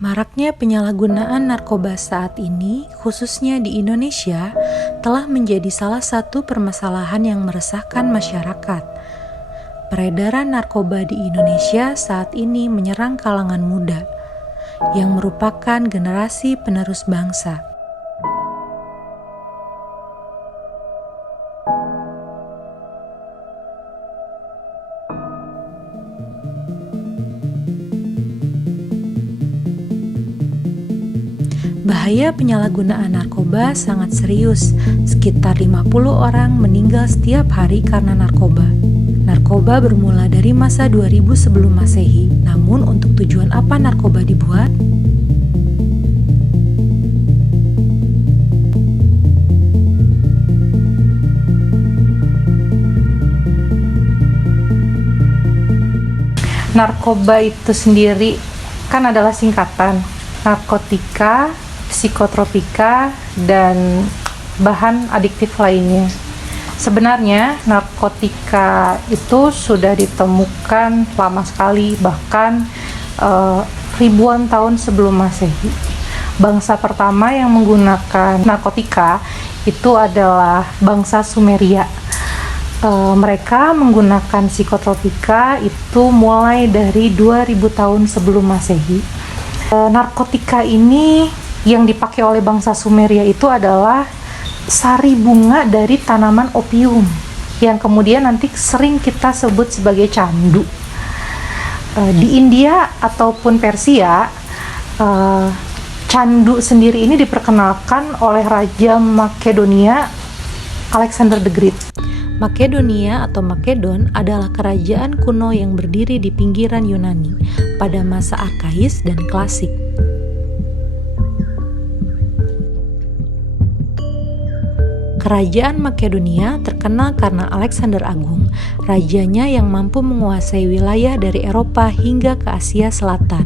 Maraknya penyalahgunaan narkoba saat ini, khususnya di Indonesia, telah menjadi salah satu permasalahan yang meresahkan masyarakat. Peredaran narkoba di Indonesia saat ini menyerang kalangan muda, yang merupakan generasi penerus bangsa. Bahaya penyalahgunaan narkoba sangat serius. Sekitar 50 orang meninggal setiap hari karena narkoba. Narkoba bermula dari masa 2000 sebelum Masehi. Namun untuk tujuan apa narkoba dibuat? Narkoba itu sendiri kan adalah singkatan narkotika, psikotropika, dan bahan adiktif lainnya. Sebenarnya narkotika itu sudah ditemukan lama sekali, bahkan ribuan tahun sebelum Masehi. Bangsa pertama yang menggunakan narkotika itu adalah bangsa Sumeria. Mereka menggunakan psikotropika itu mulai dari 2000 tahun sebelum Masehi. Narkotika ini yang dipakai oleh bangsa Sumeria itu adalah sari bunga dari tanaman opium yang kemudian nanti sering kita sebut sebagai candu. Di India ataupun Persia, candu sendiri ini diperkenalkan oleh Raja Makedonia Alexander the Great. Makedonia atau Makedon adalah kerajaan kuno yang berdiri di pinggiran Yunani pada masa Arkais dan Klasik. Kerajaan Makedonia terkenal karena Alexander Agung, rajanya yang mampu menguasai wilayah dari Eropa hingga ke Asia Selatan.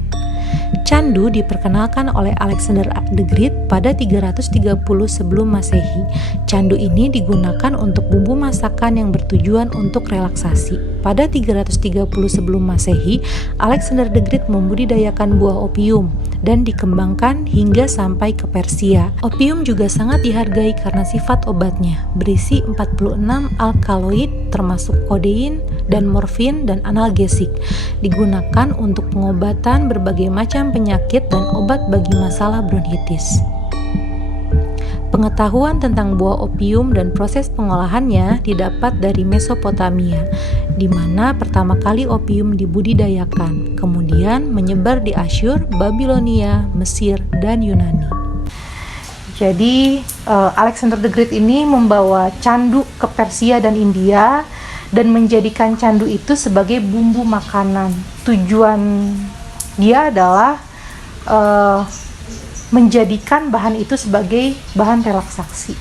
Candu diperkenalkan oleh Alexander the Great pada 330 sebelum Masehi. Candu ini digunakan untuk bumbu masakan yang bertujuan untuk relaksasi. Pada 330 sebelum Masehi, Alexander the Great membudidayakan buah opium dan dikembangkan hingga sampai ke Persia. Opium juga sangat dihargai karena sifat obatnya, berisi 46 alkaloid termasuk kodein dan morfin dan analgesik. Digunakan untuk pengobatan berbagai macam penyakit dan obat bagi masalah bronkitis. Pengetahuan tentang buah opium dan proses pengolahannya didapat dari Mesopotamia, di mana pertama kali opium dibudidayakan, kemudian menyebar di Asyur, Babilonia, Mesir, dan Yunani. Jadi Alexander the Great ini membawa candu ke Persia dan India dan menjadikan candu itu sebagai bumbu makanan. Tujuan dia adalah menjadikan bahan itu sebagai bahan relaksasi.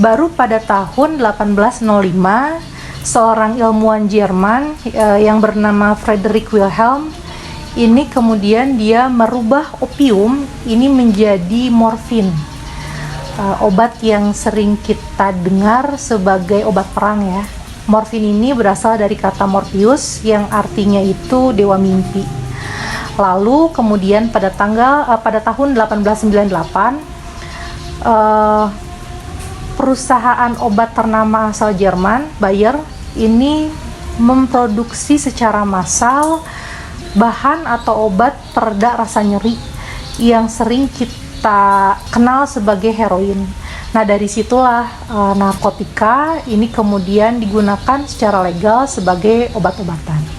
Baru pada tahun 1805, seorang ilmuwan Jerman yang bernama Frederick Wilhelm ini kemudian dia merubah opium ini menjadi morfin, obat yang sering kita dengar sebagai obat perang ya. Morfin ini berasal dari kata Morpheus yang artinya itu dewa mimpi. Lalu kemudian pada tahun 1898 perusahaan obat ternama asal Jerman, Bayer, ini memproduksi secara massal bahan atau obat pereda rasa nyeri yang sering kita kenal sebagai heroin. Nah, dari situlah narkotika ini kemudian digunakan secara legal sebagai obat-obatan.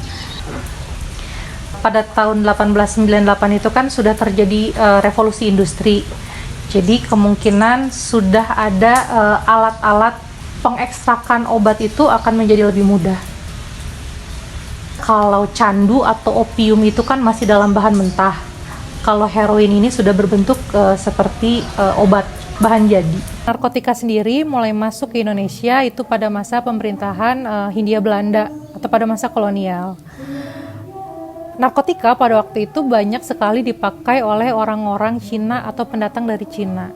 Pada tahun 1898 itu kan sudah terjadi revolusi industri. Jadi kemungkinan sudah ada alat-alat pengekstrakan obat itu akan menjadi lebih mudah. Kalau candu atau opium itu kan masih dalam bahan mentah. Kalau heroin ini sudah berbentuk seperti obat, bahan jadi. Narkotika sendiri mulai masuk ke Indonesia itu pada masa pemerintahan Hindia Belanda atau pada masa kolonial. Narkotika pada waktu itu banyak sekali dipakai oleh orang-orang Cina atau pendatang dari Cina.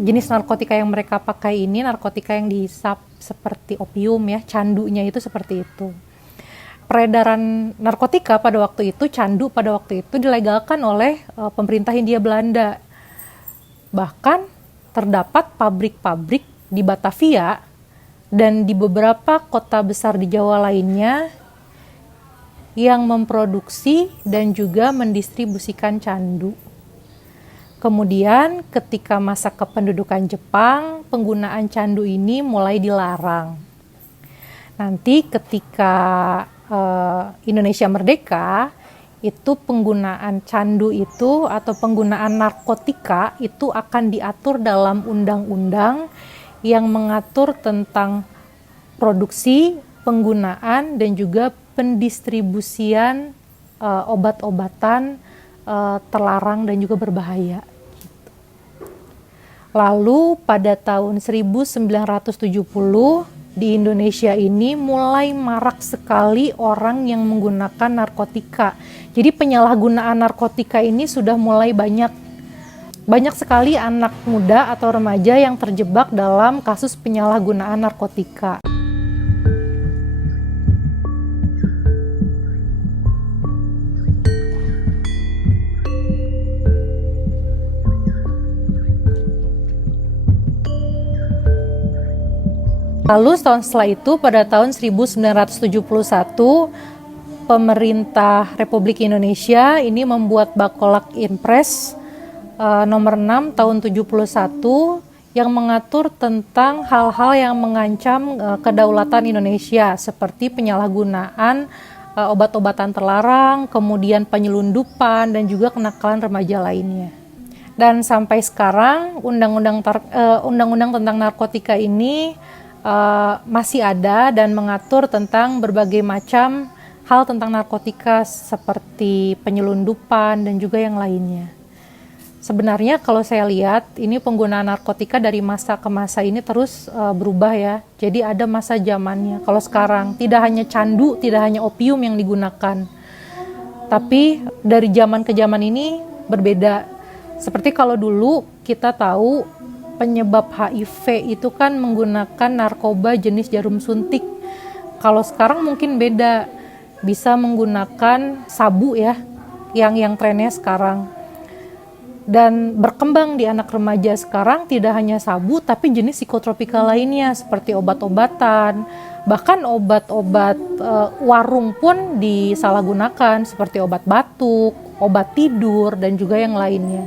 Jenis narkotika yang mereka pakai ini narkotika yang dihisap seperti opium ya, candunya itu seperti itu. peredaran narkotika pada waktu itu, candu pada waktu itu dilegalkan oleh pemerintah Hindia Belanda. Bahkan terdapat pabrik-pabrik di Batavia dan di beberapa kota besar di Jawa lainnya yang memproduksi dan juga mendistribusikan candu. Kemudian ketika masa kependudukan Jepang, penggunaan candu ini mulai dilarang. Nanti ketika Indonesia merdeka, itu penggunaan candu itu atau penggunaan narkotika itu akan diatur dalam undang-undang yang mengatur tentang produksi, penggunaan, dan juga pendistribusian obat-obatan terlarang dan juga berbahaya. Lalu pada tahun 1970 di Indonesia ini mulai marak sekali orang yang menggunakan narkotika. Jadi penyalahgunaan narkotika ini sudah mulai banyak sekali anak muda atau remaja yang terjebak dalam kasus penyalahgunaan narkotika. Lalu setahun setelah itu pada tahun 1971 pemerintah Republik Indonesia ini membuat Bakolak Impres nomor 6 tahun 71 yang mengatur tentang hal-hal yang mengancam kedaulatan Indonesia seperti penyalahgunaan obat-obatan terlarang, kemudian penyelundupan dan juga kenakalan remaja lainnya. Dan sampai sekarang undang-undang tentang narkotika ini masih ada dan mengatur tentang berbagai macam hal tentang narkotika seperti penyelundupan dan juga yang lainnya. Sebenarnya kalau saya lihat ini penggunaan narkotika dari masa ke masa ini terus berubah ya. Jadi ada masa zamannya. Kalau sekarang tidak hanya candu, tidak hanya opium yang digunakan. Tapi dari zaman ke zaman ini berbeda. Seperti kalau dulu kita tahu penyebab HIV itu kan menggunakan narkoba jenis jarum suntik. Kalau sekarang mungkin beda, bisa menggunakan sabu ya, yang trennya sekarang. Dan berkembang di anak remaja sekarang tidak hanya sabu, tapi jenis psikotropika lainnya seperti obat-obatan, bahkan obat-obat warung pun disalahgunakan seperti obat batuk, obat tidur, dan juga yang lainnya.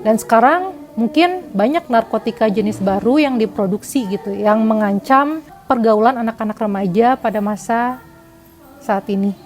Dan sekarang mungkin banyak narkotika jenis baru yang diproduksi gitu, yang mengancam pergaulan anak-anak remaja pada masa saat ini.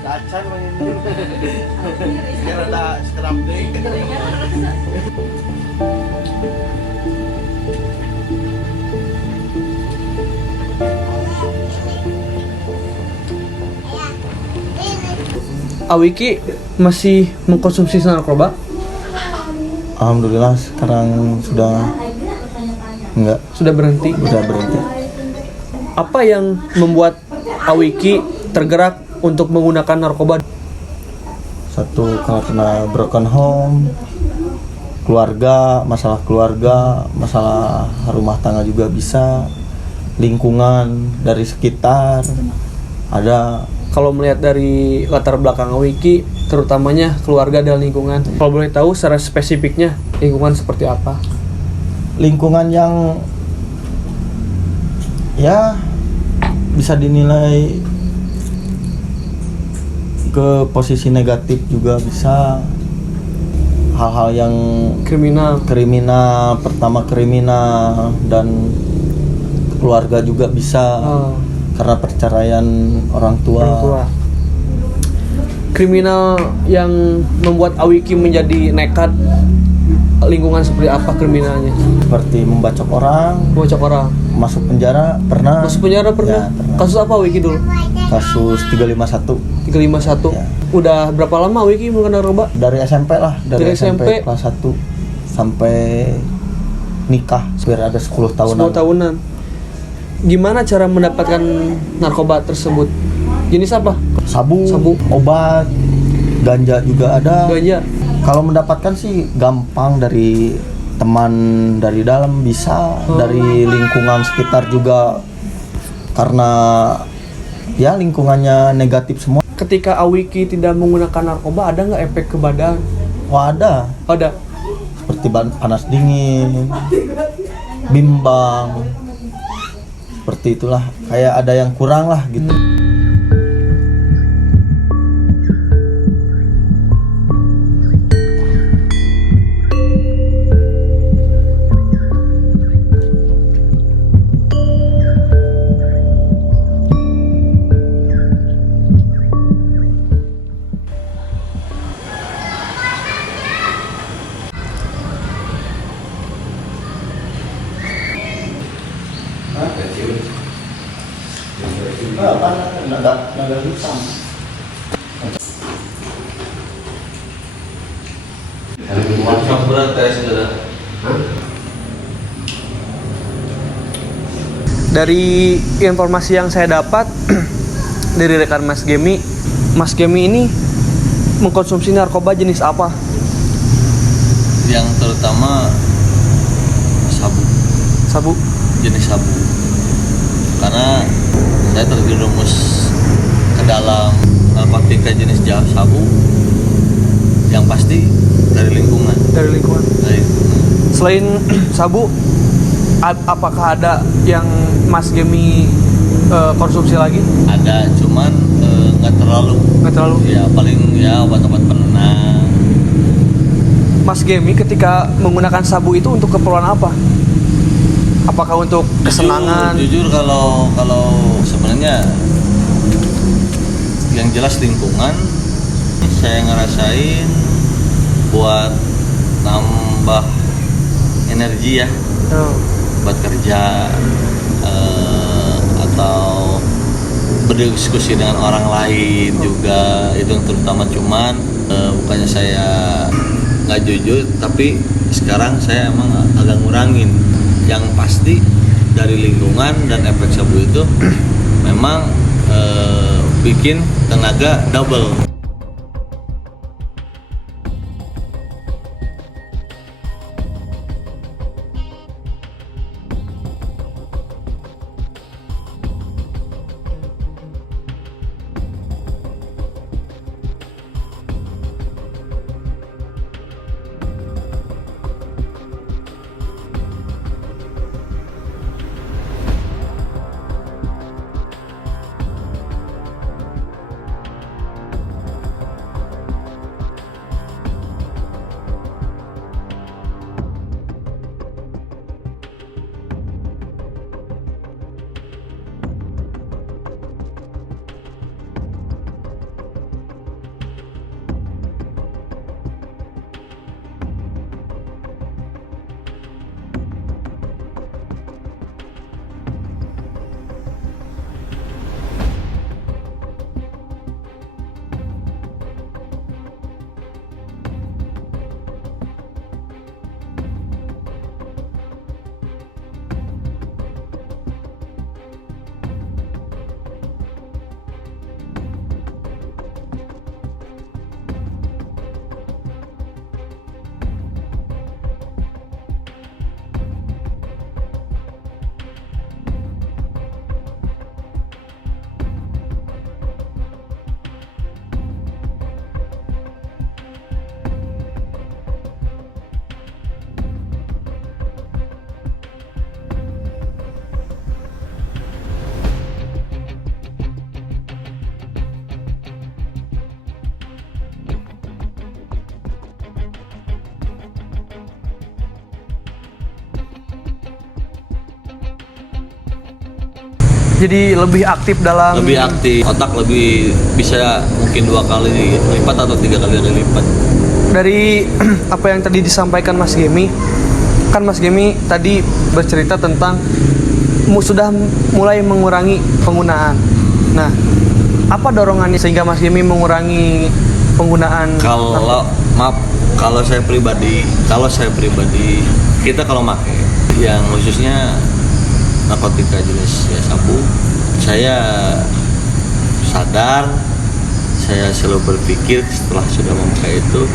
Dacan ini. Biar ada scrap deh. Awiki masih mengkonsumsi narkoba? Alhamdulillah sekarang sudah enggak. Sudah berhenti? Sudah berhenti. Apa yang membuat Awiki tergerak untuk menggunakan narkoba? Satu, karena broken home, keluarga, masalah rumah tangga juga bisa, lingkungan dari sekitar ada. Kalau melihat dari latar belakang Awiki, terutamanya keluarga dan lingkungan, kalau boleh tahu secara spesifiknya lingkungan seperti apa? Lingkungan yang ya bisa dinilai ke posisi negatif juga bisa, hal-hal yang kriminal, pertama kriminal, dan keluarga juga bisa karena perceraian orang tua. Orang tua. Kriminal yang membuat Awiki menjadi nekat, lingkungan seperti apa kriminalnya? Seperti membacok orang, Bocok orang. masuk penjara pernah. Masuk penjara pernah? Ya, pernah. Kasus apa Awiki dulu? Kasus 351 351. Ya. Udah berapa lama Awiki mengenal narkoba? dari SMP lah, dari Dari SMP. SMP kelas 1 sampai nikah, sekitar ada 10 tahunan. 10 tahunan. Gimana cara mendapatkan narkoba tersebut? Jenis apa? Sabu, Sabu. obat, ganja juga ada. Ganja. Kalau mendapatkan sih gampang, dari teman dari dalam bisa, dari lingkungan sekitar juga, karena ya lingkungannya negatif semua. Ketika Awiki tidak menggunakan narkoba, ada nggak efek ke badan? Wah, ada Ada. seperti panas dingin, bimbang, seperti itulah, kayak ada yang kurang lah gitu. Nada hitam. Dari informasi yang saya dapat dari rekan Mas Gemi ini mengkonsumsi narkoba jenis apa? Yang terutama sabu, Sabu. jenis sabu. Karena saya terjerumus ke dalam narkotika jenis sabu, yang pasti dari lingkungan. Dari lingkungan. Dari lingkungan. Selain sabu, apakah ada yang Mas Gemi konsumsi lagi? Ada, cuman nggak terlalu. Nggak terlalu. Ya paling ya obat-obat penenang. Mas Gemi ketika menggunakan sabu itu untuk keperluan apa? Apakah untuk kesenangan? Jujur kalau sebenarnya yang jelas lingkungan, saya ngerasain buat nambah energi ya, buat kerja atau berdiskusi dengan orang lain juga, itu yang terutama. Cuman bukannya saya nggak jujur, tapi sekarang saya emang agak ngurangin. Yang pasti dari lingkungan dan efek sabu itu memang bikin tenaga double. Jadi lebih aktif dalam lebih aktif, otak lebih bisa mungkin 2 kali lipat atau 3 kali lipat. dari apa yang tadi disampaikan Mas Gemi. Kan Mas Gemi tadi bercerita tentang sudah mulai mengurangi penggunaan. Nah, apa dorongannya sehingga Mas Gemi mengurangi penggunaan? Kalau saya pribadi, kita kalau pakai yang khususnya narkotika jenis ya, sabu, saya sadar, saya selalu berpikir setelah sudah memakai itu,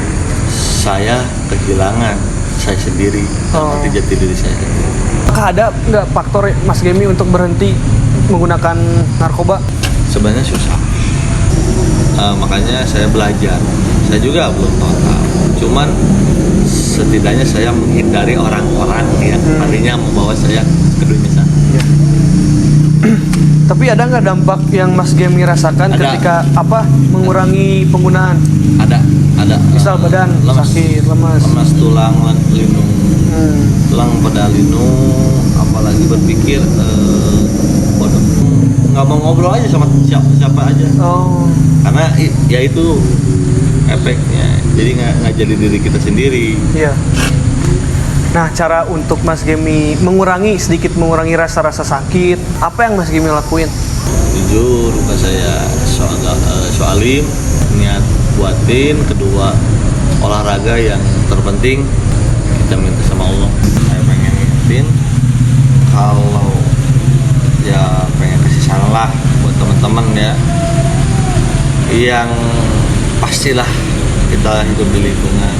saya kehilangan saya sendiri, arti jati diri saya sendiri. Apakah ada nggak faktor Mas Gemi untuk berhenti menggunakan narkoba? Sebenarnya susah. Makanya saya belajar. Saya juga belum total. Cuman setidaknya saya menghindari orang-orang yang tadinya membawa saya ke dunia sana. Tapi ada nggak dampak yang Mas Gemi rasakan Ada. ketika mengurangi penggunaan? Ada. Misal badan sakit, lemas. Tulang linu, tulang pada linu, apalagi berpikir bodoh. Nggak mau ngobrol aja sama siapa aja. Oh. Karena ya itu efeknya. Jadi nggak jadi diri kita sendiri. Iya. Nah, cara untuk Mas Gemi sedikit mengurangi rasa-rasa sakit, apa yang Mas Gemi lakuin? Jujur, bukan saya soalim, niat buatin. Kedua, olahraga yang terpenting kita minta sama Allah. Saya pengen ngingetin kalau ya pengen kasih saran lah buat teman-teman ya, yang pastilah kita hidup di lingkungan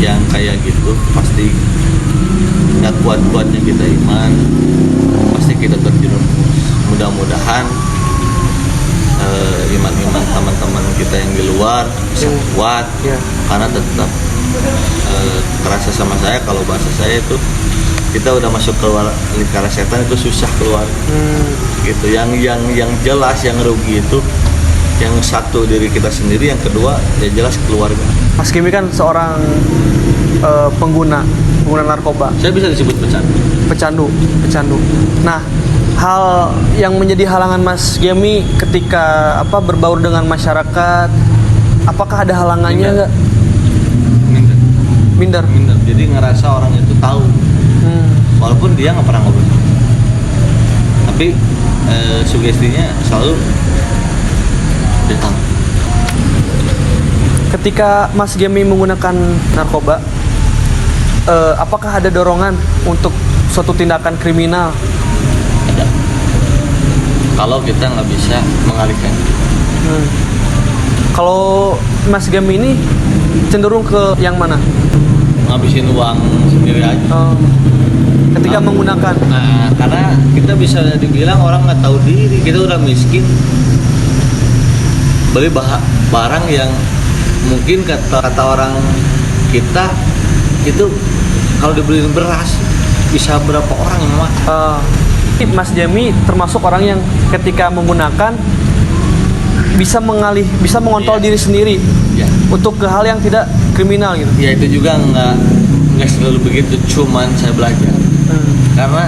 yang kayak gitu, pasti nggak kuat-kuatnya kita iman, pasti kita terjerumus. Mudah-mudahan iman-iman teman-teman kita yang di luar bisa kuat, karena tetap terasa sama saya, kalau bahasa saya itu kita udah masuk keluar lingkaran setan itu susah keluar. Gitu. Yang jelas yang rugi itu yang satu diri kita sendiri, yang kedua ya jelas keluarga. Mas Gemi kan seorang pengguna narkoba. Saya bisa disebut Pecandu. Nah, hal yang menjadi halangan Mas Gemi ketika berbaur dengan masyarakat, apakah ada halangannya nggak? Minder. Jadi ngerasa orang itu tahu, walaupun dia nggak pernah ngobrol, tapi sugestinya selalu dia tahu. Ketika Mas Gemi menggunakan narkoba, apakah ada dorongan untuk suatu tindakan kriminal? Ada. Kalau kita nggak bisa mengalihkan. Kalau Mas Gemi ini cenderung ke yang mana? Ngabisin uang sendiri aja. Ketika menggunakan. Nah, karena kita bisa dibilang orang nggak tahu diri, kita udah miskin. Beli barang yang mungkin kata orang kita itu kalau dibeliin beras bisa berapa orang yang makan. Mas Gemi termasuk orang yang ketika menggunakan bisa mengontrol diri sendiri untuk ke hal yang tidak kriminal gitu. Ya itu juga nggak selalu begitu, cuman saya belajar karena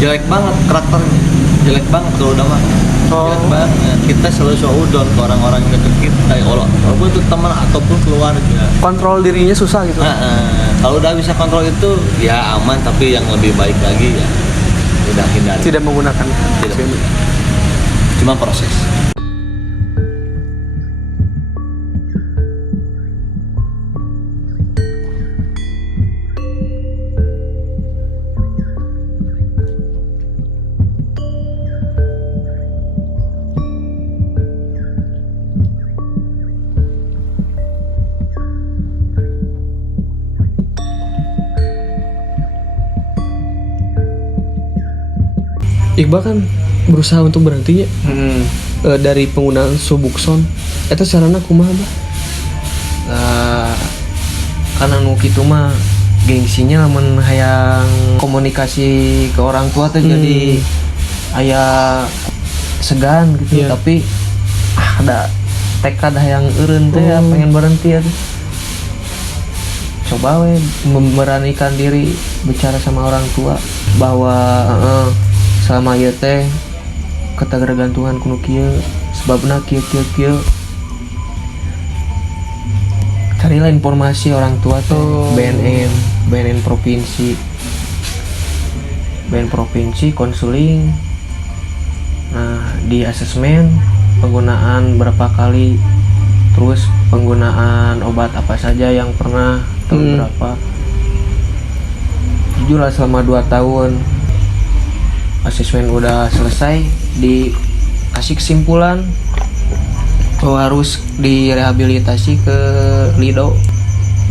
jelek banget karakternya, jelek banget kalau udah makan. Jelek banget. Kita selalu shoudon ke orang-orang yang dekat kita, walaupun itu teman ataupun keluarga. Kontrol dirinya susah gitu. Kalau udah bisa kontrol itu ya aman, tapi yang lebih baik lagi ya udah hindari. Tidak menggunakan. Tidak menggunakan. Cuma proses. Iqbal kan berusaha untuk berhenti ya dari penggunaan Subuxone. Itu sarana kumaha bah? Karena nu kitu mah gengsinya lamun hayang komunikasi ke orang tua teh jadi aya segan gitu. Tapi ada tekad hayang eureun teh pengen berhenti ya. coba we memberanikan diri bicara sama orang tua bahwa sama ieu teh ketergantungan kuno kieu sebabna kieu. Carilah informasi orang tua tuh BNN provinsi konseling. Nah, di asesmen penggunaan berapa kali, terus penggunaan obat apa saja yang pernah tahun berapa. Jujur lah selama 2 tahun asesmen udah selesai, dikasih kesimpulan bahwa harus direhabilitasi ke Lido.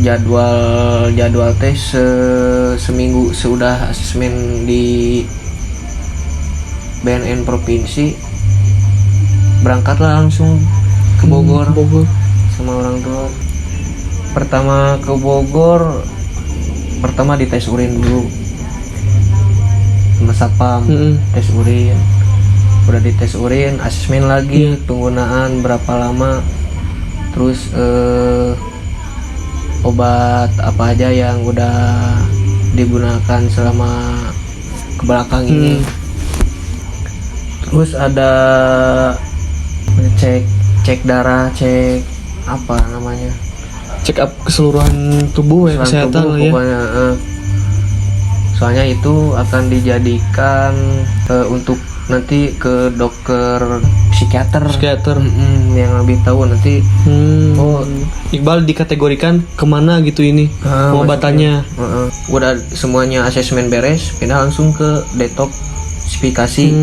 Jadwal tes seminggu sudah asesmen di BNN provinsi, berangkatlah langsung ke Bogor, sama orang tua. Pertama ke Bogor, pertama dites urin dulu sama satpam. Tes urin, udah dites urin, asesmen lagi penggunaan berapa lama, terus obat apa aja yang udah digunakan selama ke belakang ini. Terus ada cek darah, cek apa namanya, Check up keseluruhan tubuh ya, kesehatan lah ya. Pokoknya, soalnya itu akan dijadikan untuk nanti ke dokter psikiater. Yang lebih tahu nanti. Oh, Iqbal dikategorikan kemana gitu ini pengobatannya. Udah semuanya asesmen beres, pindah langsung ke detoksifikasi.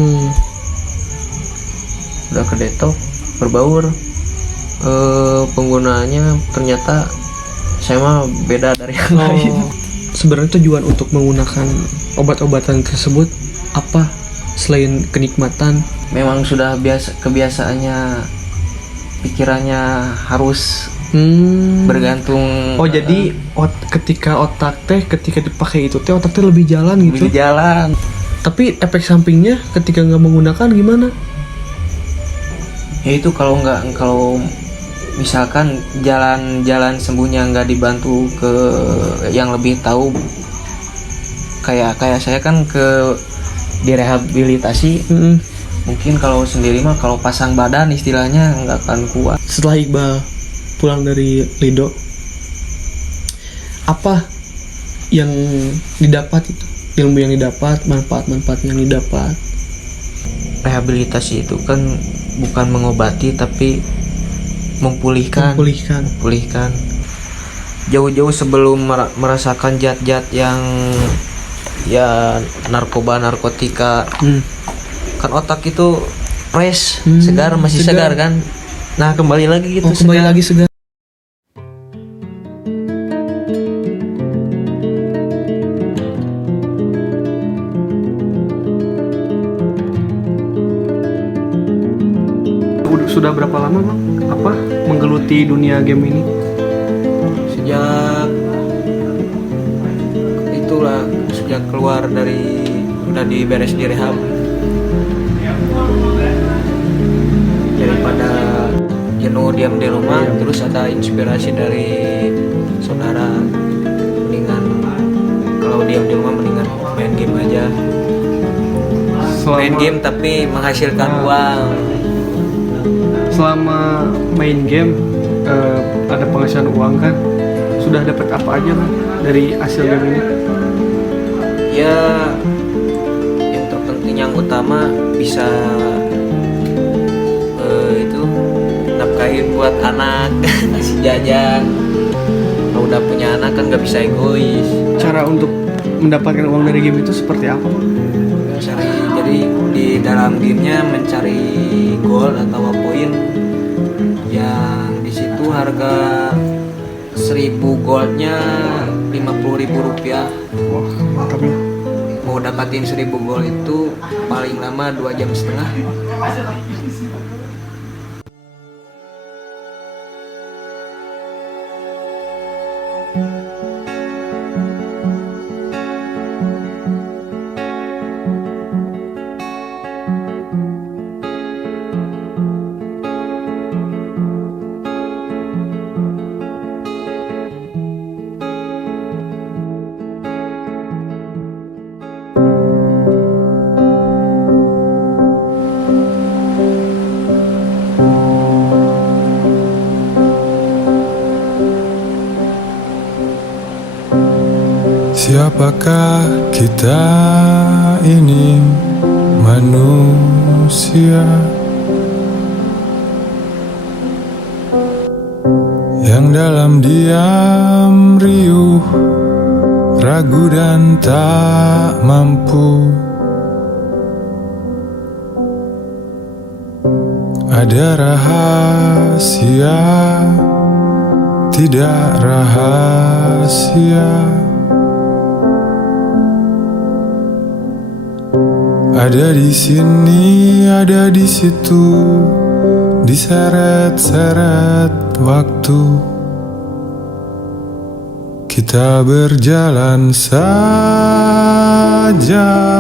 Udah ke detox, berbaur. Penggunaannya ternyata saya mah beda dari yang lain. Sebenarnya tujuan untuk menggunakan obat-obatan tersebut apa selain kenikmatan? Memang sudah kebiasaannya, pikirannya harus bergantung. Oh, jadi ketika dipakai itu teh otak teh lebih jalan gitu. Lebih jalan. Tapi efek sampingnya ketika nggak menggunakan gimana? Ya itu kalau misalkan jalan sembuhnya nggak dibantu ke yang lebih tahu, kayak saya kan ke direhabilitasi. Mungkin kalau sendiri mah kalau pasang badan istilahnya nggak akan kuat. Setelah Iqbal pulang dari Lido, apa yang didapat itu, ilmu yang didapat, manfaat yang didapat? Rehabilitasi itu kan bukan mengobati tapi memulihkan. Jauh-jauh sebelum merasakan zat-zat yang ya narkotika, kan otak itu fresh, masih segar kan. Nah, kembali lagi gitu. Segar. Sudah berapa lama Bang menggeluti dunia game ini? Sejak keluar dari udah diberes di rehab, daripada jenuh diam di rumah, terus ada inspirasi dari saudara, mendingan kalau diam di rumah mendingan main game aja. Main game tapi menghasilkan uang. Selama main game ada penghasilan uang kan? Sudah dapat apa aja Bang dari hasil game ini? Ya, yang terpenting yang utama bisa itu nafkahin buat anak, ngasih jajan. Kalau udah punya anak kan nggak bisa egois. Cara untuk mendapatkan uang dari game itu seperti apa Bang? Jadi di dalam gamenya mencari gold atau poin yang di situ harga 1000 goldnya 50.000 rupiah. Wah, mantap loh. Mau dapatin 1000 gold itu paling lama 2,5 jam. Siapakah kita ini manusia yang dalam diam riuh, ragu dan tak mampu. Ada rahasia, tidak rahasia. Ada di sini, ada di situ, diseret-seret waktu. Kita berjalan saja,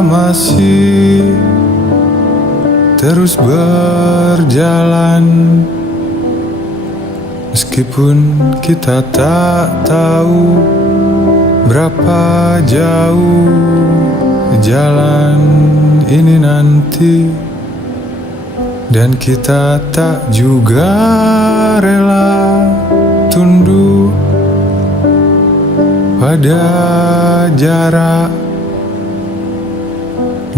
masih terus berjalan, meskipun kita tak tahu berapa jauh jalan ini nanti. Dan kita tak juga rela tunduk pada jarak.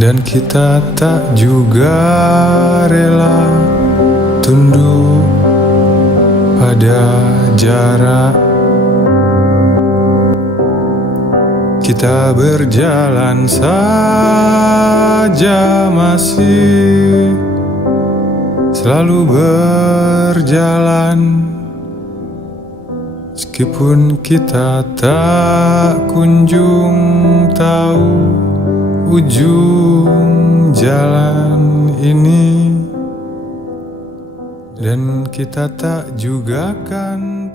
Dan kita tak juga rela tunduk pada jarak. Kita berjalan saja, masih selalu berjalan, meskipun kita tak kunjung tahu ujung jalan ini. Dan kita tak juga kan